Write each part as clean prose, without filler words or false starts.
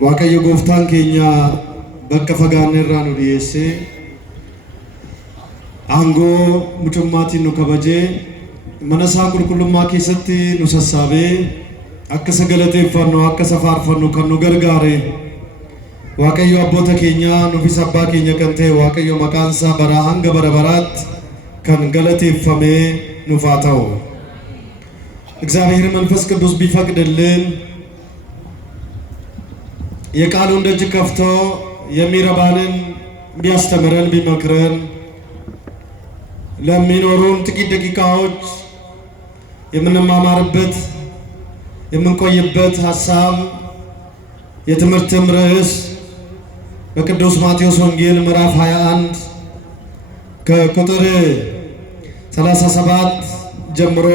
waaqayyo gooftaan keenya bakka fagaanneerraa nu dhiyeesse aangoo mucummaatiin nu kabajee mana isaa qulqullummaa keessatti nu sassaabee akka sagalateeffannu akka safaarfannu kan nu gargaare waaqayyo abboota keenya nuufis abbaa keenya kan ta'e waaqayyo maqaan isaa baraa hanga bara baraatti kan galateeffamee nuuf haa ta'u። እግዚአብሔር መንፈስ ቅዱስ ቢፈቅድልን የቃሉን ደጅ ከፍቶ የሚረባንን ቢያስተምረን ቢመክረን ለሚኖሩን ጥቂት ደቂቃዎች የምንማማርበት የምንቆይበት ሐሳብ የትምህርትም ርዕስ በቅዱስ ማቴዎስ ወንጌል ምዕራፍ 21 ከቁጥር 37 ጀምሮ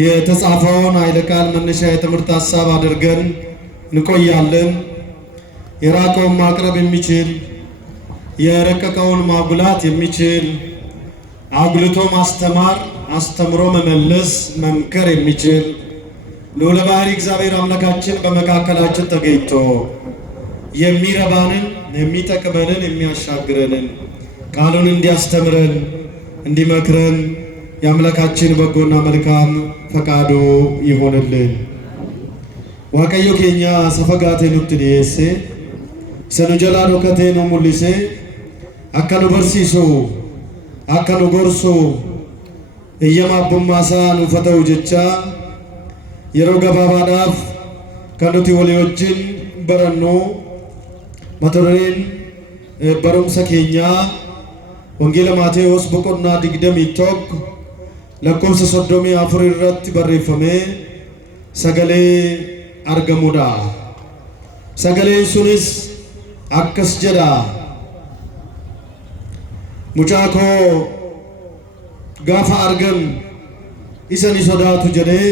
የተጻፈውን ኃይለ ቃል መነሻ የትምህርት ሐሳብ አድርገን እንቆያለን። የራቀውን ማቅረብ የሚችል የረቀቀውን ማጉላት የሚችል አጉልቶ ማስተማር አስተምሮ መመለስ መምከር የሚችል ልዑለ ባሕርይ እግዚአብሔር አምላካችን በመካከላችን ተገኝቶ የሚረባንን የሚጠቅመንን የሚያሻግረንን ቃሉን እንዲያስተምረን እንዲመክረን የአምላካችን በጎና መልካም ፈቃዱ ይሆንልን። waaqayyo keenya safagaatee nutti dhiyeesse isa nu jalaa dhokatee nu mul'ise akka nu barsiisu akka nu gorsu eeyyama abbummaa isaa nuuf haa ta'u jecha yeroo gabaabaadhaaf kan nuti walii wajjin barannu mata dureen barumsa keenyaa wangeela Maatewos boqonnaa 21 lakkoofsa 34 irratti barreeffamee sagalee argamudha. Sagaleen sunis akkas jedha: mucaa koo gaafa argan isa ni sodaatu jedhee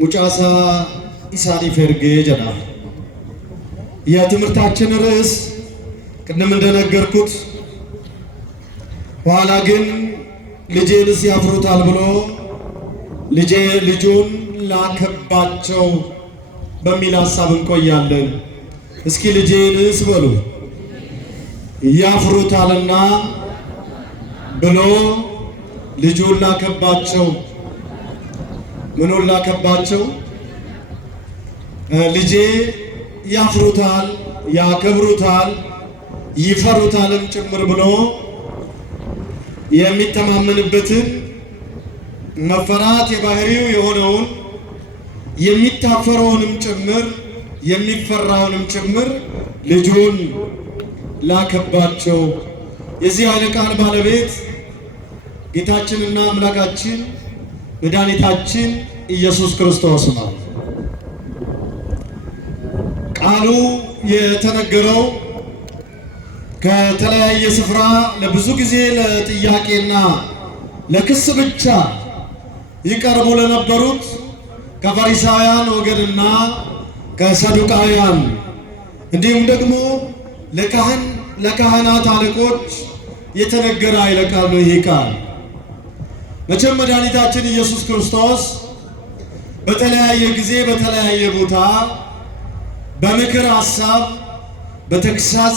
mucaa isaa isaaniif ergee jedha። የትምህርታችን ርዕስ ቅድም እንደነገርኩት ኋላ ግን ልጄንስ ያፍሩታል ብሎ ልጁን ላከባቸው በሚል ሐሳብ እንቆያለን። እስኪ ልጄንስ በሉ ያፍሩታልና ብሎ ልጁን ላከባቸው። ምኑን ላከባቸው? ልጄ ያፍሩታል፣ ያከብሩታል፣ ይፈሩታልም ጭምር ብሎ የሚተማመንበትን መፈራት የባህሪው የሆነውን የሚታፈረውንም ጭምር የሚፈራውንም ጭምር ልጁን ላከባቸው። የዚህ ኃይለ ቃል ባለቤት ጌታችንና አምላካችን መድኃኒታችን ኢየሱስ ክርስቶስ ነው። ቃሉ የተነገረው ከተለያየ ስፍራ ለብዙ ጊዜ ለጥያቄና ለክስ ብቻ ይቀርቡ ለነበሩት ከፈሪሳውያን ወገንና ከሰዱቃውያን እንዲሁም ደግሞ ለካህናት አለቆች የተነገረ ኃይለ ቃል ነው። ይህ ቃል መቼም መድኃኒታችን ኢየሱስ ክርስቶስ በተለያየ ጊዜ በተለያየ ቦታ በምክር ሐሳብ በተግሳጽ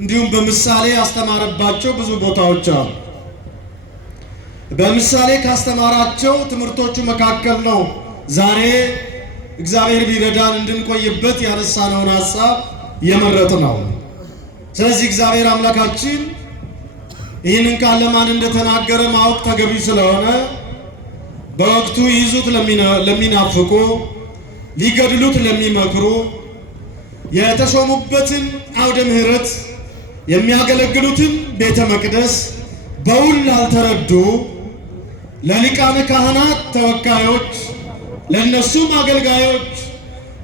እንዲሁም በምሳሌ ያስተማረባቸው ብዙ ቦታዎች አሉ። በምሳሌ ካስተማራቸው ትምህርቶቹ መካከል ነው ዛሬ እግዚአብሔር ቢረዳን እንድንቆይበት ያነሳነውን ሐሳብ የመረጥነው። ስለዚህ እግዚአብሔር አምላካችን ይህንን ቃል ለማን እንደተናገረ ማወቅ ተገቢ ስለሆነ በወቅቱ ይዙት ለሚናፍቁ ሊገድሉት ለሚመክሩ የተሾሙበትን አውደ ምሕረት የሚያገለግሉትን ቤተ መቅደስ በውል ላልተረዱ ለሊቃነ ካህናት ተወካዮች ለነሱም አገልጋዮች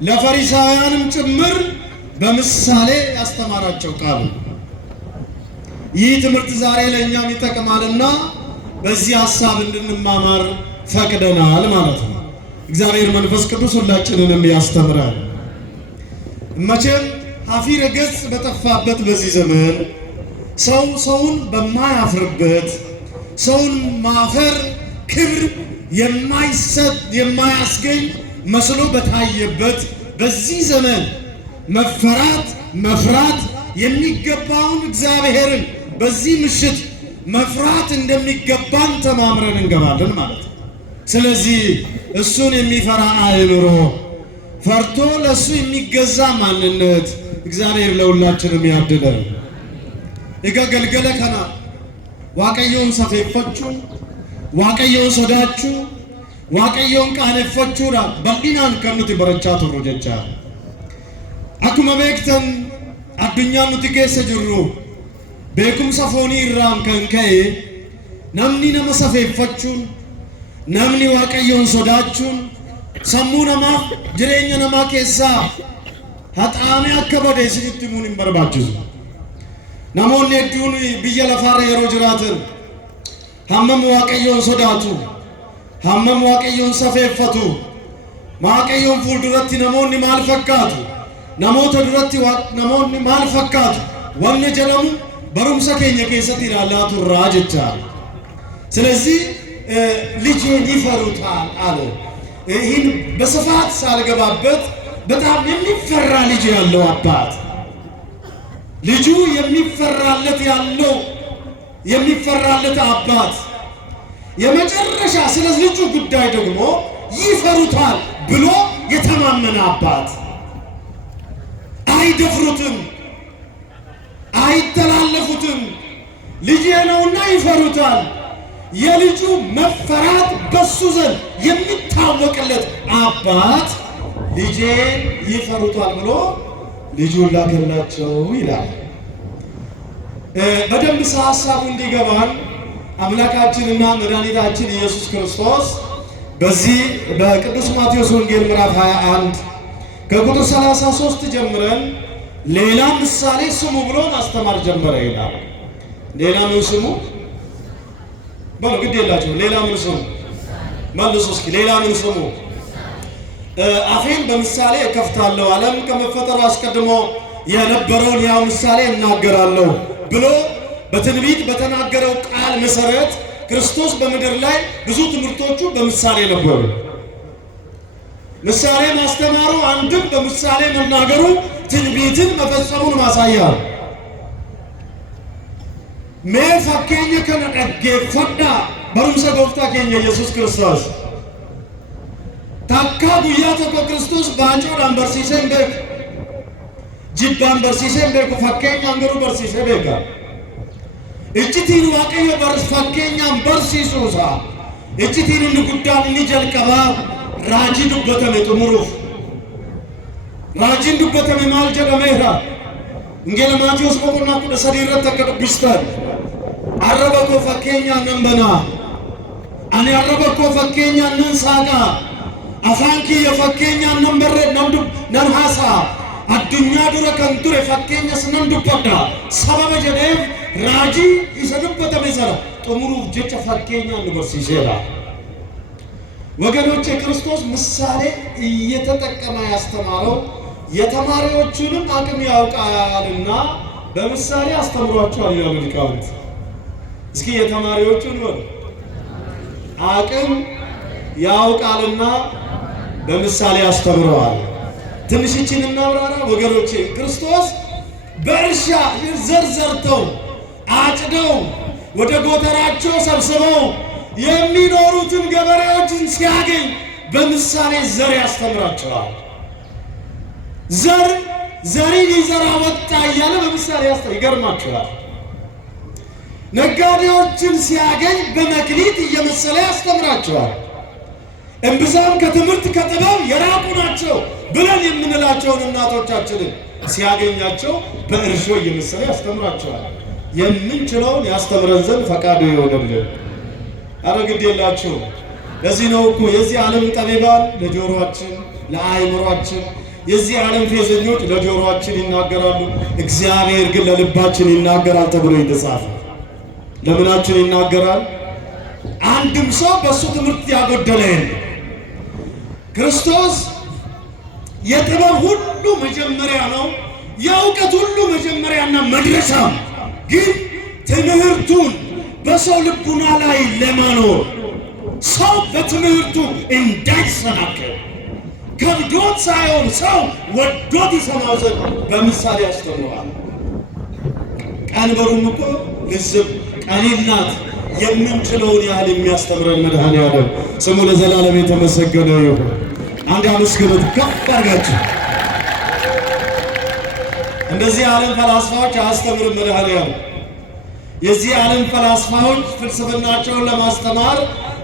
ለፈሪሳውያንም ጭምር በምሳሌ ያስተማራቸው ቃል ይህ ትምህርት ዛሬ ለእኛም ይጠቅማልና በዚህ ሐሳብ እንድንማማር ፈቅደናል ማለት ነው። እግዚአብሔር መንፈስ ቅዱስ ሁላችንንም ያስተምራል። መቼም ሀፊረ ገጽ በጠፋበት በዚህ ዘመን ሰውን በማያፍርበት ሰውን ማፈር ክብር የማያስገኝ መስሎ በታየበት በዚህ ዘመን መፈራት መፍራት የሚገባውን እግዚአብሔርን በዚህ ምሽት መፍራት እንደሚገባን ተማምረን እንገባለን ማለት ነው። ስለዚህ እሱን የሚፈራ አእምሮ፣ ፈርቶ ለሱ የሚገዛ ማንነት እግዚአብሔር ለሁላችንም ያድለን። እገገልገለ ከና ዋቀዮን ሰፌፈቹ ዋቀዮን ሶዳቹ ዋቀዮን ቃኔፈቹራ በዲናን ከኑት በረቻ ተሩ ጀቻ አኩመ ቤክተን አዱኛን ኑት ኬሰ ጅሩ beekumsa foonii irraan kan ka'e namni nama safeeffachuun namni waaqayyoon sodaachuun sammuu namaaf jireenya namaa keessaa haxaamee akka bade isinitti himuun hin barbaachisu. Namoonni hedduun biyya lafaarra yeroo jiraatan hammam waaqayyoon sodaatu, hammam waaqayyoon safeeffatu, waaqayyoon fuulduratti namoonni maal fakkaatu, namoota duratti namoonni maal fakkaatu wanni jedhamu barumsa keenya keessatti ilaalaa turraa jecha. ስለዚህ ልጄን ይፈሩታል አለ። ይህን በስፋት ሳልገባበት በጣም የሚፈራ ልጅ ያለው አባት ልጁ የሚፈራለት አባት የመጨረሻ ስለ ልጁ ጉዳይ ደግሞ ይፈሩታል ብሎ የተማመነ አባት አይደፍሩትም፣ አይተላለፉትም። ልጄ ነውና ይፈሩታል። የልጁ መፈራት በሱ ዘንድ የሚታወቅለት አባት ልጄን ይፈሩታል ብሎ ልጁን ላከላቸው ይላል። በደንብ ሐሳቡ እንዲገባን አምላካችንና መድኃኒታችን ኢየሱስ ክርስቶስ በዚህ በቅዱስ ማቴዎስ ወንጌል ምዕራፍ 21 ከቁጥር 33 ጀምረን ሌላ ምሳሌ ስሙ ብሎ ማስተማር ጀመረ ይላል። ሌላ ምን ስሙ? በግድ የላችሁ ሌላ ምን ስሙ? መልሱ እስኪ ሌላ ምን ስሙ? አፌን በምሳሌ እከፍታለሁ፣ ዓለም ከመፈጠሩ አስቀድሞ የነበረውን ያው ምሳሌ እናገራለሁ ብሎ በትንቢት በተናገረው ቃል መሰረት ክርስቶስ በምድር ላይ ብዙ ትምህርቶቹ በምሳሌ ነበሩ። ምሳሌ ማስተማሩ አንድም በምሳሌ መናገሩ ትንቢትን መፈጸሙን ማሳያ ነው። ሜ ፈኬኘ ከነ ደጌፈዳ በሩምሰ ጎፍታ ኬኘ ኢየሱስ ክርስቶስ ታካ ጉያ ተኮ ክርስቶስ ባንጮዳን በርሲሴን ቤክ ጅባን በርሲሴን ቤኩ ፈኬኛ አንገሩ በርሲሴ ቤካ እጅቲን ዋቀዮ በርስ ፈኬኛን በርሲሱሳ እጅቲን ንጉዳን ኒጀልቀባ ራጂ ዱበተሜ ጥሙሩፍ ራጂን ዱበተሜ ማል ጀደሜራ እንጌለ ማቴዎስ በቁና ኩደ ሰዲረት ተከዱብስተን አረበኮ ፈኬኛ ነንበና አኔ አረበኮ ፈኬኛ ነንሳቃ አፋንኪ የፈኬኛ ነንበረ ነንዱ ነንሃሳ አዱኛ ዱረ ከንቱረ ፈኬኛ ስነንዱበዳ ሰበበ ጀዴፍ ራጂ ይሰዱበተሜ ሰራ ጥሙሩፍ ጀጨ ፈኬኛ ንበርሲሴራ ወገኖች ክርስቶስ ምሳሌ እየተጠቀመ ያስተማረው የተማሪዎቹንም አቅም ያውቃልና በምሳሌ አስተምሯቸዋል ይላሉ ሊቃውንት። እስኪ የተማሪዎቹን አቅም ያውቃልና በምሳሌ አስተምረዋል። ትንሽችን እናብራራ ወገኖቼ። ክርስቶስ በእርሻ ዘርዘርተው አጭደው ወደ ጎተራቸው ሰብስበው የሚኖሩትን ገበሬዎችን ሲያገኝ በምሳሌ ዘር ያስተምራቸዋል። ዘሪን ይዘራ ወጣ እያለ በምሳሌ ይገርማቸዋል። ነጋዴዎችን ሲያገኝ በመክሊት እየመሰለ ያስተምራቸዋል። እምብዛም ከትምህርት ከጥበብ የራቁ ናቸው ብለን የምንላቸውን እናቶቻችንን ሲያገኛቸው በእርሾ እየመሰለ ያስተምራቸዋል። የምንችለውን ያስተምረን ዘንድ ፈቃዱ ይሆንልን። አረ ግድ የላችሁ። ለዚህ ነው እኮ የዚህ ዓለም ጠቢባን ለጆሮአችን ለአይምሮአችን፣ የዚህ ዓለም ፌዘኞች ለጆሮአችን ይናገራሉ፣ እግዚአብሔር ግን ለልባችን ይናገራል ተብሎ የተጻፈ። ለምናችን ይናገራል? አንድም ሰው በሱ ትምህርት ያጎደለ የለም። ክርስቶስ የጥበብ ሁሉ መጀመሪያ ነው፣ የእውቀት ሁሉ መጀመሪያና መድረሻ። ግን ትምህርቱን በሰው ልቡና ላይ ለማኖር ሰው በትምህርቱ እንዳይሰናከል ከብዶት ሳይሆን ሰው ወዶት ይሰማው ዘንድ በምሳሌ ያስተምራል። ቀንበሩም እኮ ልዝብ ቀሊል ናት። የምንችለውን ያህል የሚያስተምረን መድኃኔዓለም ስሙ ለዘላለም የተመሰገነ ይሁን። አንድ አመስግኑት ከፍ አድርጋችሁ። እንደዚህ ዓለም ፈላስፋዎች አያስተምርም መድኃኔዓለም። የዚህ ዓለም ፈላስፋዎች ፍልስፍናቸውን ለማስተማር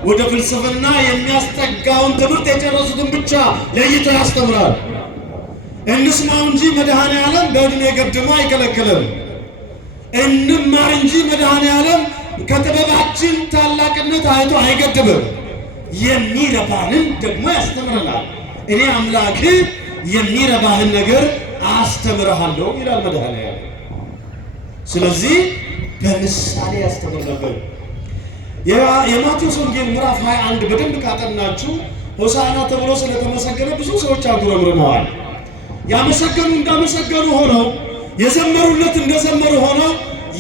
ወደ ፍልስፍና የሚያስጠጋውን ትምህርት የጨረሱትን ብቻ ለይቶ ያስተምራል። እንስማው እንጂ መድኃኔዓለም በዕድሜ ገድሞ አይከለክልም። እንማር እንጂ መድኃኔዓለም ከጥበባችን ታላቅነት አይቶ አይገድብም። የሚረባንን ደግሞ ያስተምረናል። እኔ አምላክ የሚረባህን ነገር አስተምርሃለሁ ይላል መድኃኔዓለም። ስለዚህ በምሳሌ ያስተምር ነበር። የማቴዎስ ወንጌል ምዕራፍ 21 በደንብ ካጠናችሁ ሆሳዕና ተብሎ ስለተመሰገነ ብዙ ሰዎች አጉረምርመዋል። ያመሰገኑ እንዳመሰገኑ ሆነው የዘመሩለት እንደዘመሩ ሆነው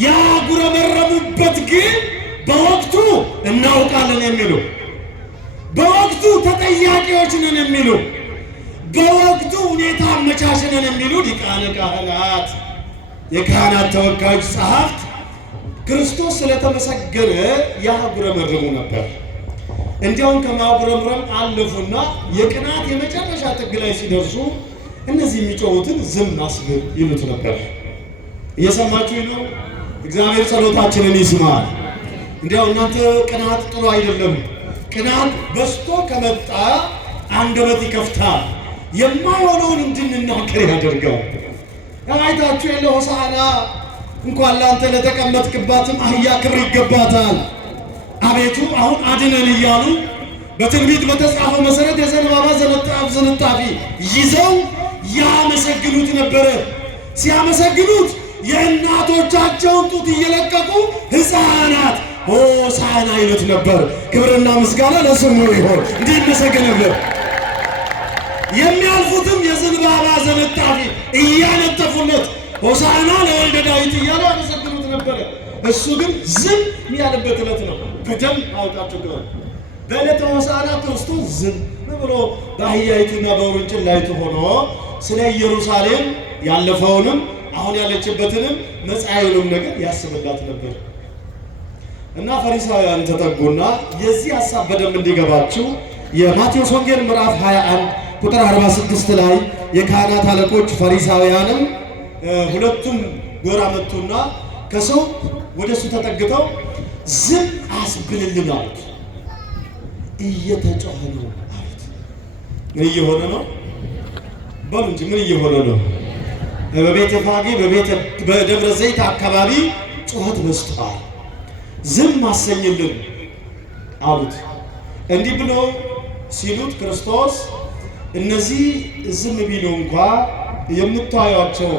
ያጉረመረሙበት ግን በወቅቱ እናውቃለን የሚሉ በወቅቱ ተጠያቂዎች ነን የሚሉ በወቅቱ ሁኔታ አመቻች ነን የሚሉ ሊቃነ ካህናት፣ የካህናት ተወካዮች፣ ጸሐፍት ክርስቶስ ስለተመሰገነ ያጉረመርሙ ነበር። እንዲያውም ከማጉረምረም አለፉና የቅናት የመጨረሻ ጥግ ላይ ሲደርሱ እነዚህ የሚጮሁትን ዝም አስብል ይሉት ነበር። እየሰማችሁ ነው? እግዚአብሔር ጸሎታችንን ይስማል። እንዲያው እናንተ ቅናት ጥሩ አይደለም። ቅናት በስቶ ከመጣ አንደበት ይከፍታል፣ የማይሆነውን እንድንናገር ያደርጋል። አይታችሁ የለ ሆሳዕና እንኳን ላንተ ለተቀመጥክባትም አህያ ክብር ይገባታል። አቤቱ አሁን አድነን እያሉ በትንቢት በተጻፈው መሰረት የዘንባባ ዝንጣፊ ይዘው ያመሰግኑት ነበረ። ሲያመሰግኑት የእናቶቻቸውን ጡት እየለቀቁ ሕፃናት ሆሳዕና አይነት ነበር። ክብርና ምስጋና ለስሙ ይሁን። እንዲህ ይመሰገን ነበር። የሚያልፉትም የዘንባባ ዝንጣፊ እያነጠፉለት ሆሳዕና ለወልደ ዳዊት እያሉ ያመሰግኑት ነበረ። እሱ ግን ዝም ያለበት ዕለት ነው። በደንብ አውቃችሁ ግባ። በዕለተ ሆሳዕና ክርስቶስ ዝም ብሎ በአህያይቱና በውርንጭላይቱ ሆኖ ስለ ኢየሩሳሌም ያለፈውንም አሁን ያለችበትንም መጻኤውንም ነገር ያስብላት ነበር እና ፈሪሳውያን ተጠጉና የዚህ ሐሳብ በደንብ እንዲገባችሁ የማቴዎስ ወንጌል ምዕራፍ 21 ቁጥር 46 ላይ የካህናት አለቆች ፈሪሳውያንም ሁለቱም ጎራ መጡና ከሰው ወደሱ ተጠግተው ዝም አስብልልን አሉት። እየተጮኸ ነው አሉት። ምን እየሆነ ነው በሉ እንጂ ምን እየሆነ ነው? በቤተ ፋጌ በደብረ ዘይት አካባቢ ጩኸት በዝቷል፣ ዝም አሰኝልን አሉት። እንዲህ ብሎ ሲሉት ክርስቶስ እነዚህ ዝም ቢሉ እንኳ የምታዩአቸው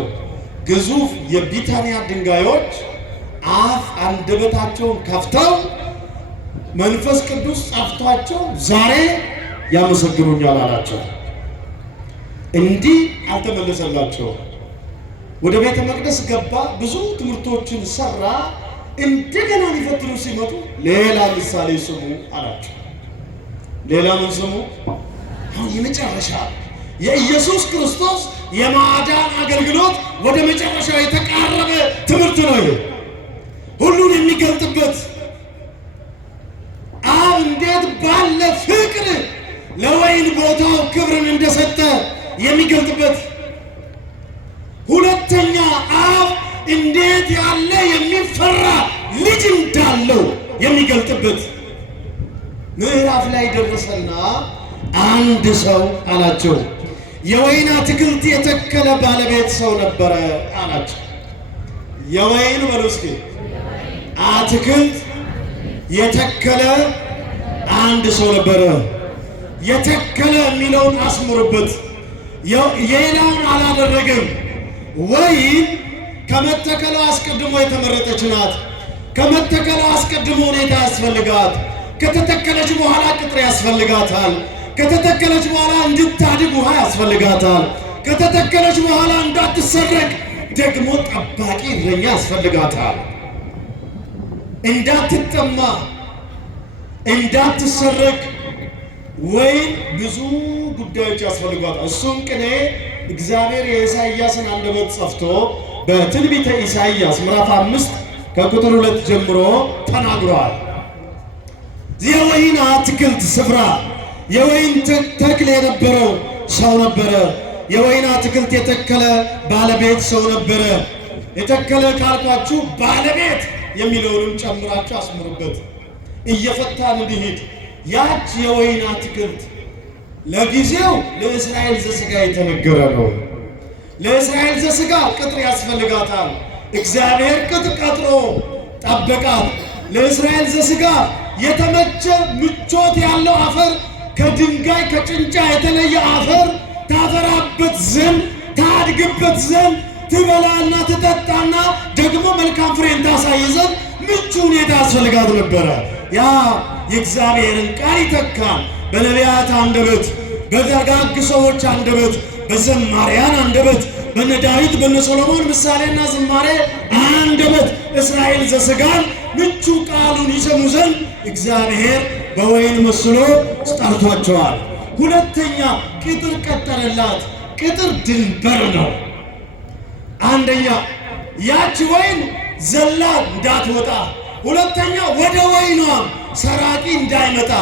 ግዙፍ የቢታንያ ድንጋዮች አፍ አንደበታቸውን ከፍተው መንፈስ ቅዱስ ጸፍቷቸው ዛሬ ያመሰግኑኛል አላቸው። እንዲህ አልተመለሰላቸው። ወደ ቤተ መቅደስ ገባ፣ ብዙ ትምህርቶችን ሰራ። እንደገና ሊፈትኑ ሲመጡ ሌላ ምሳሌ ስሙ አላቸው። ሌላ ምን ስሙ? አሁን የመጨረሻ የኢየሱስ ክርስቶስ የማዳን አገልግሎት ወደ መጨረሻው የተቃረበ ትምህርት ነው። ይሄ ሁሉን የሚገልጥበት አብ እንዴት ባለ ፍቅር ለወይን ቦታው ክብርን እንደሰጠ የሚገልጥበት፣ ሁለተኛ አብ እንዴት ያለ የሚፈራ ልጅ እንዳለው የሚገልጥበት ምዕራፍ ላይ ደረሰና አንድ ሰው አላቸው የወይን አትክልት የተከለ ባለቤት ሰው ነበረ አላቸው። የወይን በሉ እስኪ አትክልት የተከለ አንድ ሰው ነበረ። የተከለ የሚለውን አስምሩበት። የሌላውን አላደረገም። ወይን ከመተከሉ አስቀድሞ የተመረጠች ናት። ከመተከሉ አስቀድሞ ሁኔታ ያስፈልጋት። ከተተከለች በኋላ ቅጥር ያስፈልጋታል። ከተተከለች በኋላ እንድታድግ ውሃ ያስፈልጋታል። ከተተከለች በኋላ እንዳትሰረቅ ደግሞ ጠባቂ እረኛ ያስፈልጋታል። እንዳትጠማ፣ እንዳትሰረቅ ወይን ብዙ ጉዳዮች ያስፈልጓታል። እሱም ቅኔ እግዚአብሔር የኢሳይያስን አንደበት ጸፍቶ በትንቢተ ኢሳይያስ ምዕራፍ 5 ከቁጥር 2 ጀምሮ ተናግሯል። የወይን አትክልት ስፍራ የወይን ተክል የነበረው ሰው ነበረ። የወይን አትክልት የተከለ ባለቤት ሰው ነበረ። የተከለ ካልኳችሁ ባለቤት የሚለውንም ጨምራችሁ አስምሩበት። እየፈታን እንዲሄድ ያች የወይን አትክልት ለጊዜው ለእስራኤል ዘሥጋ የተነገረ ነው። ለእስራኤል ዘሥጋ ቅጥር ያስፈልጋታል። እግዚአብሔር ቅጥር ቀጥሮ ጠበቃት። ለእስራኤል ዘሥጋ የተመቸ ምቾት ያለው አፈር ከድንጋይ ከጭንጫ የተለየ አፈር ታፈራበት ዘንድ ታድግበት ዘንድ ትበላና ትጠጣና ደግሞ መልካም ፍሬን ታሳይ ዘንድ ምቹ ሁኔታ ያስፈልጋት ነበረ። ያ የእግዚአብሔርን ቃል ይተካል። በነቢያት አንደበት፣ በደጋግ ሰዎች አንደበት፣ በዘማሪያን አንደበት፣ በነ ዳዊት በነ ሰሎሞን ምሳሌና ዝማሬ አንደበት እስራኤል ዘሥጋን ምቹ ቃሉን ይሰሙ ዘንድ እግዚአብሔር በወይን መስሎ ጠርቷቸዋል። ሁለተኛ ቅጥር ቀጠረላት። ቅጥር ድንበር ነው። አንደኛ ያቺ ወይን ዘላ እንዳትወጣ፣ ሁለተኛ ወደ ወይኗም ሰራቂ እንዳይመጣ፣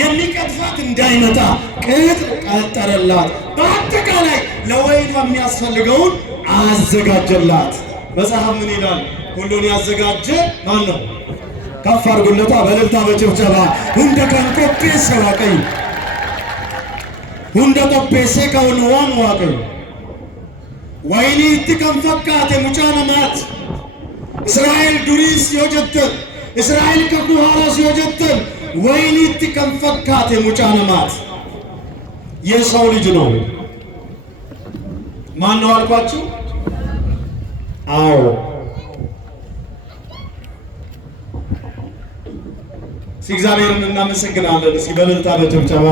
የሚቀጥፋት እንዳይመጣ ቅጥር ቀጠረላት። በአጠቃላይ ለወይኗ የሚያስፈልገውን አዘጋጀላት። መጽሐፍ ምን ይላል? ሁሉን ያዘጋጀ ማን ነው? ከፍ አድርጉለታ በእልልታ በጭብጨባ ሁንደ ከንቆጴሰ ዋቀይ ሁንደ ቆጴሴ ከውን ዋም ዋቀይ ወይኒ እtti kan fakkaate mucaa namaati. Israa'el duriis yoo jettan, Israa'el kakuu haaraas yoo jettan, wayni itti kan fakkaate mucaa namaati. የሰው ልጅ ነው። ማን ነው አልኳችሁ? አዎ እግዚአብሔርን እናመሰግናለን። እስኪ በእልልታ በጭብጨባ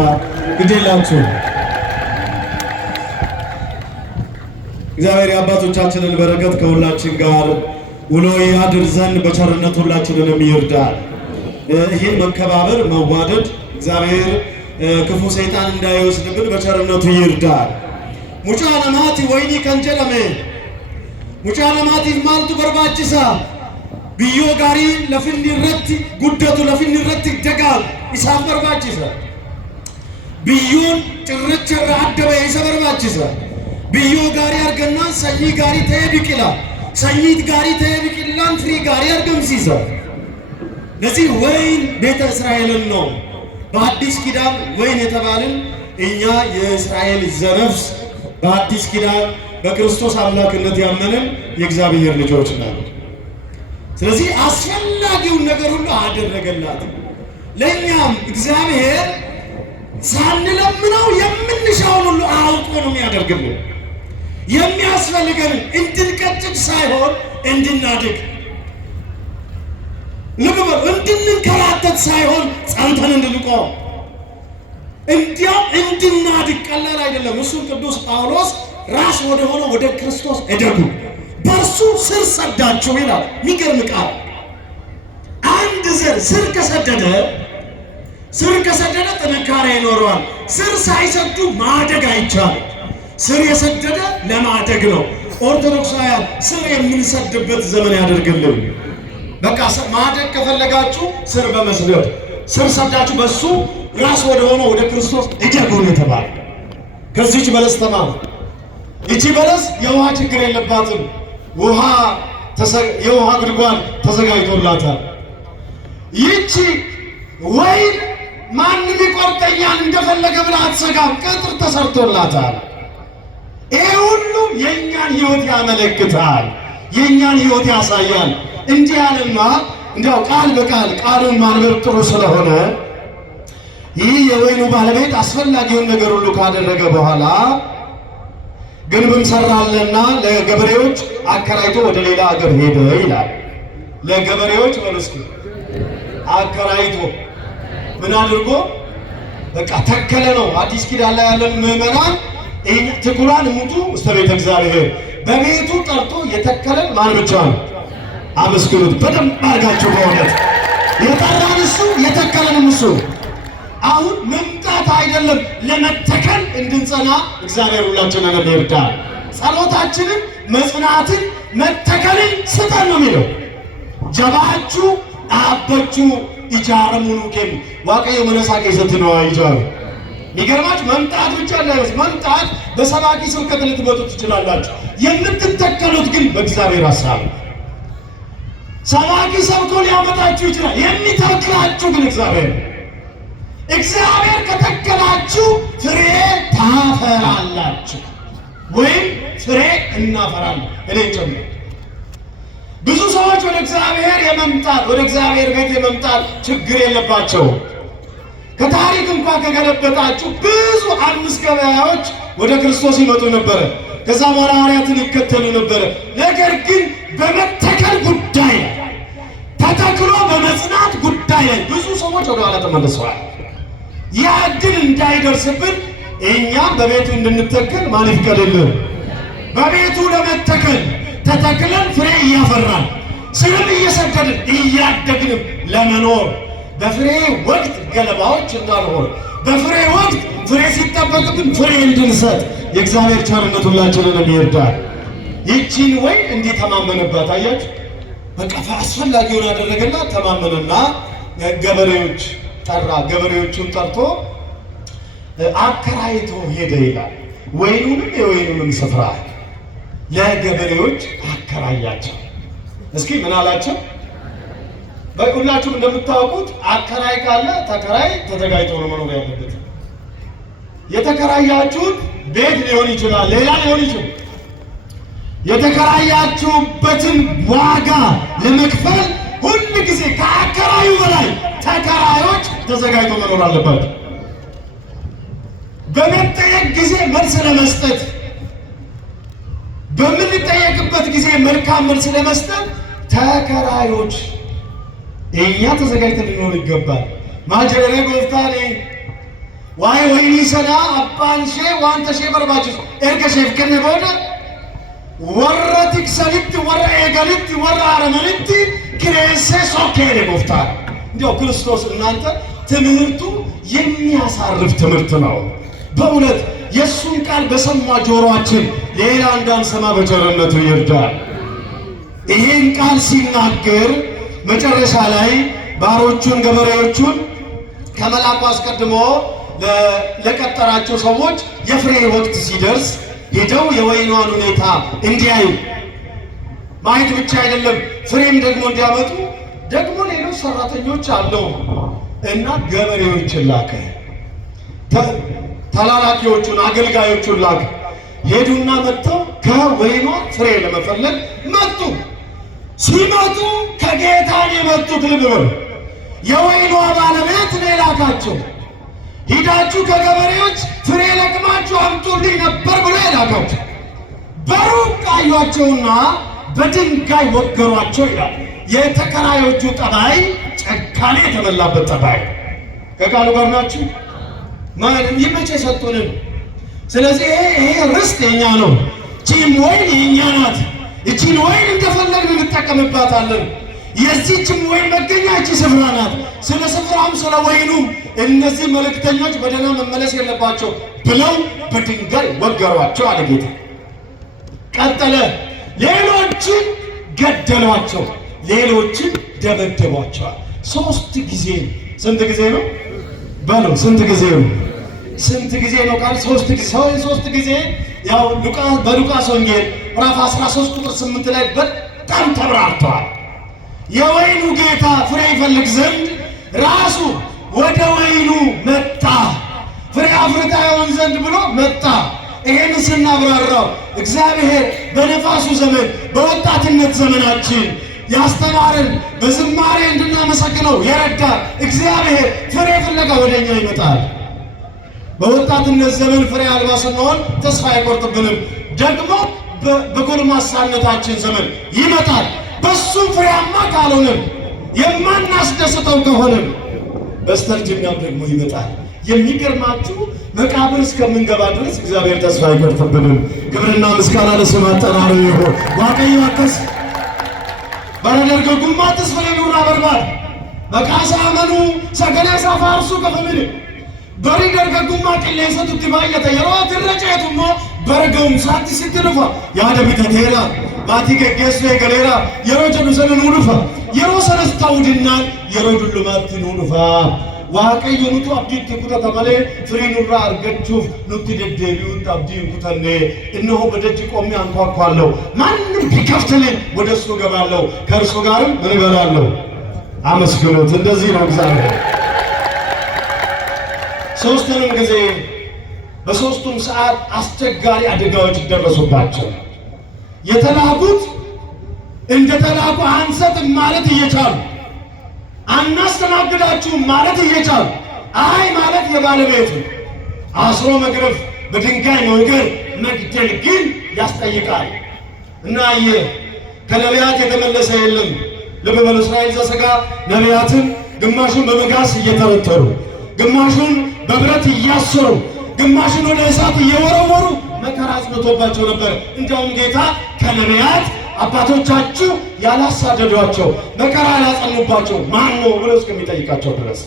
ግዴላችሁ። እግዚአብሔር የአባቶቻችንን በረከት ከሁላችን ጋር ውሎ ያድር ዘንድ በቸርነት ሁላችንንም ይርዳል። ይህን መከባበር መዋደድ እግዚአብሔር ክፉ ሰይጣን እንዳይወስድብን በቸርነቱ ይርዳል። ሙጫ ነማቲ ወይኒ ከንጀለሜ ሙጫ ነማቲ ማልቱ በርባችሳ ብዮ ጋሪ ለፍንዲረት ጉደቱ ለፍንዲረት ደጋል ኢሳፍ በርባችሳ ብዮን ጭርጭር አደበ ኢሳ በርባችሳ ብዮ ጋሪ አርገና ሰኚ ጋሪ ተይብቅላ ሰኚት ጋሪ ተይብቅላን ፍሪ ጋሪ አርገምሲሳ። ለዚህ ወይን ቤተ እስራኤልን ነው። በአዲስ ኪዳን ወይን የተባልን እኛ የእስራኤል ዘነፍስ በአዲስ ኪዳን በክርስቶስ አምላክነት ያመንን የእግዚአብሔር ልጆች ነን። ስለዚህ አስፈላጊውን ነገር ሁሉ አደረገላት። ለእኛም እግዚአብሔር ሳንለምነው የምንሻውን ሁሉ አውቆ ነው የሚያደርግልን። የሚያስፈልገንን እንድንቀጭጭ ሳይሆን እንድናድግ፣ ልብ በሉ፣ እንድንንከራተት ሳይሆን ጸንተን እንድንቆም፣ እንዲያው እንድናድግ። ቀላል አይደለም። እሱም ቅዱስ ጳውሎስ ራስ ወደ ሆነ ወደ ክርስቶስ እደጉ በእርሱ ስር ሰዳችሁ ይላል። የሚገርም ቃል። አንድ ዘር ስር ከሰደደ ጥንካሬ ይኖረዋል። ስር ሳይሰዱ ማደግ አይቻልም። ስር የሰደደ ለማደግ ነው። ኦርቶዶክሳውያን ስር የምንሰድበት ዘመን ያደርግልን። በቃ ማደግ ከፈለጋችሁ ስር በመስደድ ስር ሰዳችሁ በሱ ራስ ወደ ሆነ ወደ ክርስቶስ እደጉ ነው የተባለ። ከዚህች በለስ ተማሩ። ይቺ በለስ የውሃ ችግር የለባትም። የውሃ ጉድጓድ ተዘጋጅቶላታል። ይቺ ወይን ማንም ይቆርጠኛል እንደፈለገ ብላ አትሰጋም። ቅጥር ተሰርቶላታል። ይሄ ሁሉ የእኛን ሕይወት ያመለክታል፣ የእኛን ሕይወት ያሳያል። እንዲህ ያለማ እንዲያው ቃል በቃል ቃሉን ማንበብ ጥሩ ስለሆነ ይህ የወይኑ ባለቤት አስፈላጊውን ነገር ሁሉ ካደረገ በኋላ ግንብም ሰራለና ለገበሬዎች አከራይቶ ወደ ሌላ ሀገር ሄደ ይላል። ለገበሬዎች ወለስኪ አከራይቶ ምን አድርጎ በቃ ተከለ ነው። አዲስ ኪዳን ላይ ያለን ምዕመናን ትኩራን ሙቱ እስከ ቤተ እግዚአብሔር በቤቱ ጠርቶ የተከለን ማን ብቻ ነው? አመስግኑት በደንብ አድርጋችሁ። በእውነት የጠራን እሱ የተከለን እሱ። አሁን መምጣት አይደለም ለመተከል እንድንጸና እግዚአብሔር ሁላችንን ይርዳል። ጸሎታችንን መጽናትን መተከልን ስጠን ነው የሚለው። ጀባቹ አበቹ ኢጃረሙኑ ኬም ዋቀዮ መነሳቄ ሰትነዋ ይጃሩ ይገርማች መምጣት ብቻ እንዳይወስ መምጣት በሰባኪ ስብከት ልትመጡ ትችላላችሁ። የምትተከሉት ግን በእግዚአብሔር ሐሳብ። ሰባኪ ሰብኮ ሊያመጣችሁ ይችላል። የሚተክላችሁ ግን እግዚአብሔር ከተከላችሁ ፍሬ ታፈራላችሁ፣ ወይም ፍሬ እናፈራለን። እኔ ጨምሮ ብዙ ሰዎች ወደ እግዚአብሔር ቤት የመምጣት ችግር የለባቸው። ከታሪክ እንኳን ከገለበጣችሁ ብዙ አምስት ገበያዎች ወደ ክርስቶስ ይመጡ ነበረ። ከዛ በኋላ ሐዋርያትን ይከተሉ ነበረ። ነገር ግን በመተከል ጉዳይ ተተክሎ በመጽናት ጉዳይ ላይ ብዙ ሰዎች ወደ ኋላ ተመልሰዋል። ያ ግን እንዳይደርስብን እኛም በቤቱ እንድንተከል ማን ይፍቀድልን? በቤቱ ለመተከል ተተክለን ፍሬ እያፈራን ስርም እየሰደድን እያደግንም ለመኖር በፍሬ ወቅት ገለባዎች እንዳልሆን በፍሬ ወቅት ፍሬ ሲጠበቅብን ፍሬ እንድንሰጥ የእግዚአብሔር ቸርነት ሁላችንን ይርዳል። ይቺን ወይን እንዲህ ተማመነባት። አያችሁ፣ በቃ አስፈላጊውን ያደረገና ተማመነና ገበሬዎች ጠራ። ገበሬዎቹን ጠርቶ አከራይቶ ሄደ ይላል። ወይኑንም የወይኑንም ስፍራ ለገበሬዎች አከራያቸው። እስኪ ምን አላቸው? ሁላችሁም እንደምታውቁት አከራይ ካለ ተከራይ ተዘጋጅቶ ነው መኖር ያለበት። የተከራያችሁት ቤት ሊሆን ይችላል፣ ሌላ ሊሆን ይችላል። የተከራያችሁበትን ዋጋ ለመክፈል ሁል ጊዜ ከአከራዩ በላይ ተከራዮች ተዘጋጅቶ መኖር አለባቸው። በመጠየቅ ጊዜ መልስ ለመስጠት፣ በምንጠየቅበት ጊዜ መልካም መልስ ለመስጠት ተከራዮች እኛ ተዘጋጅተን ልንኖር ይገባል። ማጀሬ ጎፍታኔ ዋይ ወይኒ ሰና አባንሼ ዋንተሼ በርባችስ ኤርገሼፍ ከነ ቦደ ወረቲክ ሰሊት ወረ ኤገሊት ወረ አረመሊት ክሬሴ ሶኬሬ ጎፍታ። እንዲያው ክርስቶስ እናንተ ትምህርቱ የሚያሳርፍ ትምህርት ነው። በእውነት የእሱን ቃል በሰማ ጆሮአችን ሌላ እንዳንሰማ በቸርነቱ ይርዳል። ይሄን ቃል ሲናገር መጨረሻ ላይ ባሮቹን ገበሬዎቹን ከመላኩ አስቀድሞ ለቀጠራቸው ሰዎች የፍሬ ወቅት ሲደርስ ሄደው የወይኗን ሁኔታ እንዲያዩ ማየት ብቻ አይደለም፣ ፍሬም ደግሞ እንዲያመጡ ደግሞ ሌሎች ሰራተኞች አለው እና ገበሬዎችን ላከ። ተላላኪዎቹን አገልጋዮቹን ላከ። ሄዱና መጥተው ከወይኗ ፍሬ ለመፈለግ መጡ። ሲመጡ ከጌታን የመጡት ልብ በሉ፣ የወይኗ ባለቤት ላካቸው። ሂዳችሁ ከገበሬዎች ፍሬ ለቅማችሁ አምጡልኝ ነበር ብሎ ላካቸው። በሩቅ አዩአቸውና በድንጋይ ወገሯቸው ይላል። የተከራዮቹ ጠባይ ጭካኔ የተሞላበት ጠባይ። ከቃሉ ጋር ናችሁ? ማንም ይመቼ ሰጡንን። ስለዚህ ይሄ ርስት የኛ ነው። ቺም ወይን የኛ ናት። እቺን ወይን እንደፈለግን እንጠቀምባታለን። የዚህችም ወይን መገኛ እቺ ስፍራ ናት። ስለ ስፍራም ስለ ወይኑም እነዚህ መልእክተኞች በደህና መመለስ የለባቸው ብለው በድንጋይ ወገሯቸው አለ ጌታ። ቀጠለ፣ ሌሎችን ገደሏቸው፣ ሌሎችን ደበደቧቸዋል። 3 ጊዜ። ስንት ጊዜ ነው በለው? ስንት ጊዜ ነው? ስንት ጊዜ ነው ቃል? 3 ጊዜ። 3 ጊዜ ያው በሉቃስ ወንጌል ምዕራፍ 13 ቁጥር 8 ላይ በጣም ተብራርተዋል። የወይኑ ጌታ ፍሬ ይፈልግ ዘንድ ራሱ ወደ ወይኑ መጣ፣ ፍሬ አፍርታ ይሆን ዘንድ ብሎ መጣ። ይሄን ስናብራራው እግዚአብሔር በነፋሱ ዘመን በወጣትነት ዘመናችን ያስተማረን በዝማሬ እንድናመሰግነው የረዳን እግዚአብሔር ፍሬ ፍለጋ ወደኛ ይመጣል። በወጣትነት ዘመን ፍሬ አልባ ስንሆን ተስፋ አይቆርጥብንም። ደግሞ በጎልማሳነታችን ዘመን ይመጣል። በሱም ፍሬያማ ካልሆነን የማናስደስተው ከሆነን በስተርጅናም ደግሞ ይመጣል። የሚገርማችሁ መቃብር እስከምንገባ ድረስ እግዚአብሔር ተስፋ አይቆርጥብንም። ክብርና ምስጋና ለስሙ አጠራሩ ይሁን። ዋቀይ ዋከስ በረደርገ ጉማትስ ፍሬኑራ በርባድ በቃሳ አመኑ ሰገሌ ሳፋርሱ ከፈምድ bari dargaggummaa qilleensatutti baay'ata yeroo ati irra ceetu immoo bara ga'umsaatti sitti dhufa yaada bitateera maatii geggeessuu eegaleera yeroo jedhu sana nuu dhufa yeroo sanas ta'uu dinnaan yeroo dullumaatti nuu dhufa waaqayyo nutu abdiitti kutata malee firii nurraa argachuuf nutti deddeebi'uutti abdii hin kutanne እነሆ በደጅ ቆሜ አንኳኳለሁ ማንም ቢከፍትልኝ ወደ እሱ እገባለሁ ከእርሱ ጋርም ምን እበላለሁ አመስግኑት እንደዚህ ነው እግዚአብሔር ሶስቱንም ጊዜ በሶስቱም ሰዓት አስቸጋሪ አደጋዎች ደረሱባቸው የተላኩት እንደተላኩ አንሰጥም ማለት እየቻሉ አናስተናግዳችሁም ማለት እየቻሉ አይ ማለት የባለቤቱ አስሮ መግረፍ በድንጋይ መውገር መግደል ግን ያስጠይቃል እና ከነቢያት የተመለሰ የለም ልብ በሉ እስራኤል ዘሥጋ ነቢያትን ግማሹን በመጋዝ እየተረተሩ ግማሹን በብረት እያሰሩ ግማሹን ወደ እሳት እየወረወሩ መከራ አጽንቶባቸው ነበር እንዲያውም ጌታ ከነቢያት አባቶቻችሁ ያላሳደዷቸው መከራ ያላጸኑባቸው ማን ነው ብሎ እስከሚጠይቃቸው ድረስ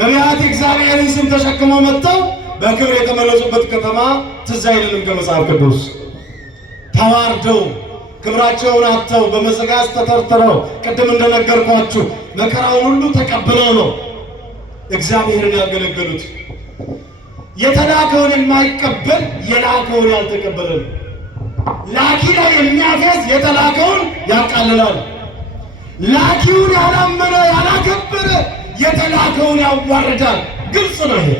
ነቢያት እግዚአብሔርን ስም ተሸክመው መጥተው በክብር የተመለሱበት ከተማ ትዝ አይልም ከመጽሐፍ ቅዱስ ተዋርደው ክብራቸውን አጥተው በመዘጋት ተተርትረው ቅድም እንደነገርኳችሁ መከራውን ሁሉ ተቀብለው ነው እግዚአብሔርን ያገለገሉት የተላከውን የማይቀበል የላከውን ያልተቀበለ ላኪ ላይ የሚያፈስ የተላከውን ያቃልላል ላኪውን ያላመነ ያላከበረ የተላከውን ያዋርዳል ግልጽ ነው ይሄ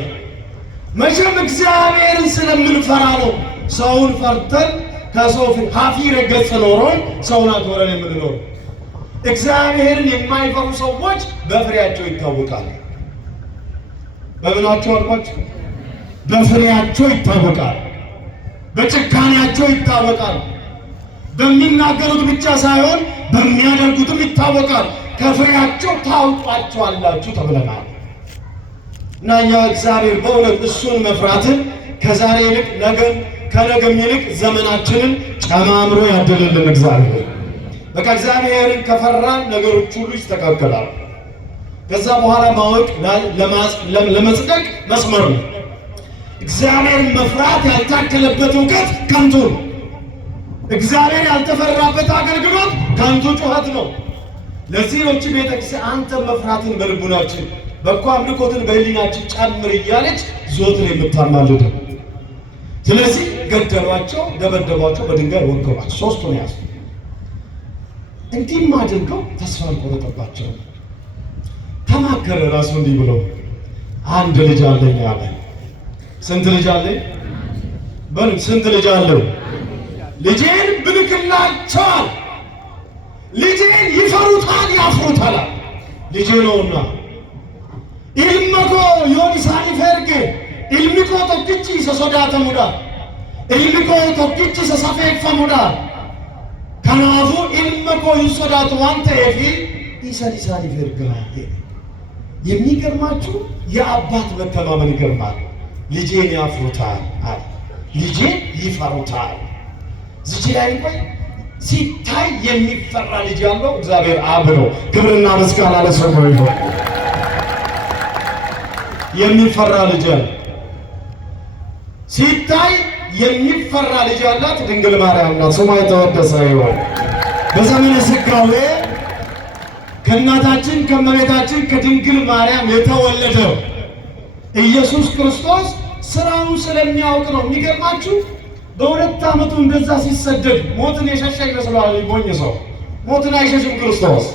መቼም እግዚአብሔርን ስለምንፈራ ነው ሰውን ፈርተን ከሰው ፊት ሀፊር ገጽ ኖሮን ሰውን አክብረን የምንኖር እግዚአብሔርን የማይፈሩ ሰዎች በፍሬያቸው ይታወቃሉ በምናቸው አልኳችሁ በፍሬያቸው ይታወቃል በጭካኔያቸው ይታወቃል በሚናገሩት ብቻ ሳይሆን በሚያደርጉትም ይታወቃል ከፍሬያቸው ታውቋቸዋላችሁ ተብለናል እና እኛ እግዚአብሔር በእውነት እሱን መፍራትን ከዛሬ ይልቅ ነገን ከነገም ይልቅ ዘመናችንን ጨማምሮ ያደለልን እግዚአብሔር በቃ እግዚአብሔርን ከፈራን ነገሮች ሁሉ ይስተካከላሉ ከዛ በኋላ ማወቅ ለመጽደቅ መስመር ነው እግዚአብሔርን መፍራት ያልታከለበት እውቀት ከንቱ ነው እግዚአብሔር ያልተፈራበት አገልግሎት ከንቱ ጩኸት ነው ለዚህ ነው ቤተክርስቲያን አንተ መፍራትን በልቡናችን በእኮ አምልኮትን በህሊናችን ጨምር እያለች ዞትን የምታማልደው ስለዚህ ገደሏቸው ደበደቧቸው በድንጋይ ወገሯቸው ሶስቱን ያዙ እንዲህም አድርገው ተስፋ አልቆረጠባቸው ተማከረ ራሱ እንዲህ ብሎ አንድ ልጅ አለኝ አለ ስንት ልጅ አለኝ በል ስንት ልጅ አለው ልጄን ብልክላቸው ልጄን ይፈሩታል ያፍሩታል ልጄ ነውና ኢልመኮ ዮኒሳኒ ፈርጌ ኢልሚኮ tokkichi isa sodaatamuudha ilmiko tokkichi isa safeeffamuudha kanaafu ilmiko hin sodaatu waan ta'eef isa isaaniif ergaa የሚገርማችሁ የአባት መተማመን ይገርማል ልጄን ያፍሩታል አለ ልጄን ይፈሩታል እዚህ ላይ እንኳን ሲታይ የሚፈራ ልጅ ያለው እግዚአብሔር አብ ነው ክብርና ምስጋና ለስሙ ይሁን የሚፈራ ልጅ ሲታይ የሚፈራ ልጅ ያላት ድንግል ማርያም ናት ስሟ የተወደሰ ይሁን በዘመነ ስጋዌ ከእናታችን ከመቤታችን ከድንግል ማርያም የተወለደው ኢየሱስ ክርስቶስ ስራውን ስለሚያውቅ ነው የሚገርማችሁ በሁለት ዓመቱ እንደዛ ሲሰደድ ሞትን የሸሸ ይመስላል ይቦኝ ሰው ሞትን አይሸሽም ክርስቶስ